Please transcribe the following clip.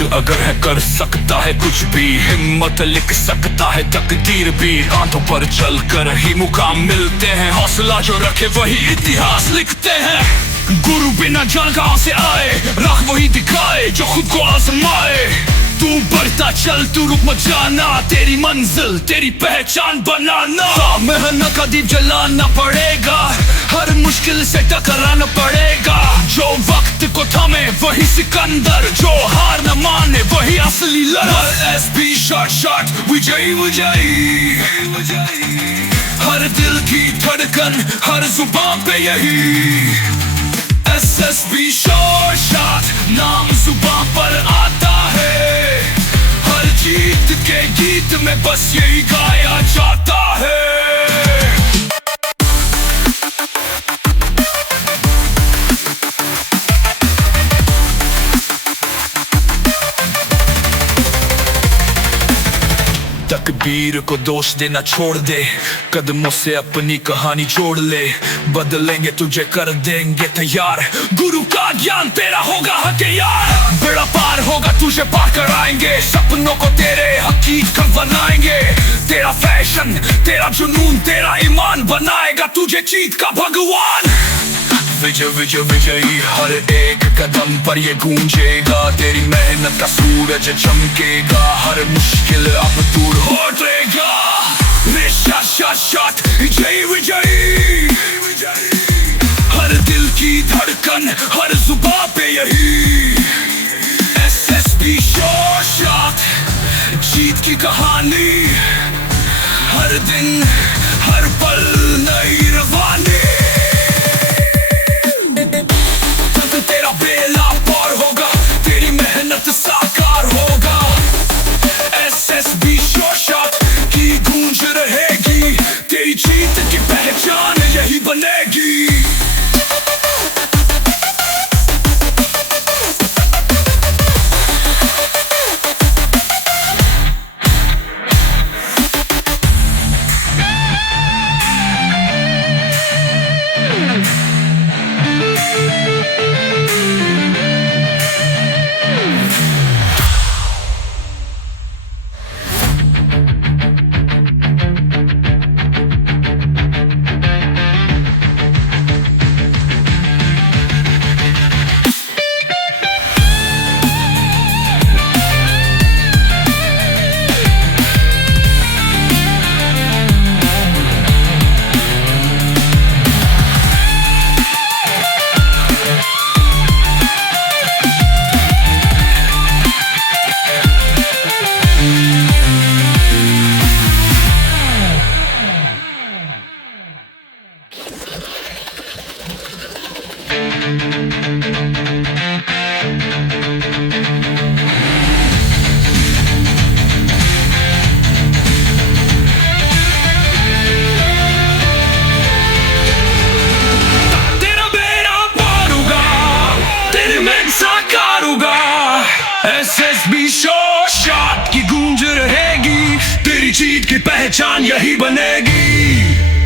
होश अगर है कर सकता है कुछ भी, हिम्मत लिख सकता है तकदीर भी। आंखों पर चल कर ही मुकाम मिलते हैं, हौसला जो रखे वही इतिहास लिखते हैं। गुरु बिना जान कहां से आए, राह वही दिखाए जो खुद को आजमाए। तू बढ़ता चल, तू रुक मत जाना, तेरी मंजिल तेरी पहचान बनाना। मेहनत का दीप जलाना पड़ेगा, हर मुश्किल से टकराना पड़ेगा। जो वक्त को थमे वही सिकंदर, जो हार न माने वही असली लड़ाई। एसबी शॉट विजयी विजयी, हर दिल की धड़कन हर जुबान पे यही। एसएसबी शॉट नाम जुबान पर आता है, हर जीत के गीत में बस यही गाया जाता है। तकदीर को दोष देना छोड़ दे, कदमों से अपनी कहानी जोड़ ले। बदलेंगे तुझे कर देंगे तैयार, गुरु का ज्ञान तेरा होगा हथियार। बेड़ा पार होगा तुझे पार कराएंगे, सपनों को तेरे हकीकत बनाएंगे। तेरा फैशन तेरा जुनून तेरा ईमान बनाएगा तुझे जीत का भगवान। विजय विजय विजयी हर एक कदम पर ये गूंजेगा, तेरी मेहनत का सूरज चमकेगा। हर मुश्किल अब दूर हो जाएगा। शॉट विजयी विजयी, हर दिल की धड़कन हर जुबान पे यही। एसएसबी शॉट जीत की कहानी, हर दिन हर पल नई रवानी। तेरा बेला पार होगा, तेरी मेहनत साकार होगा। एसएसबी शॉट की गूंज रहेगी, तेरी जीत की पहचान यही बनेगी। एसएसबी शॉट की गूंज रहेगी, तेरी जीत की पहचान यही बनेगी।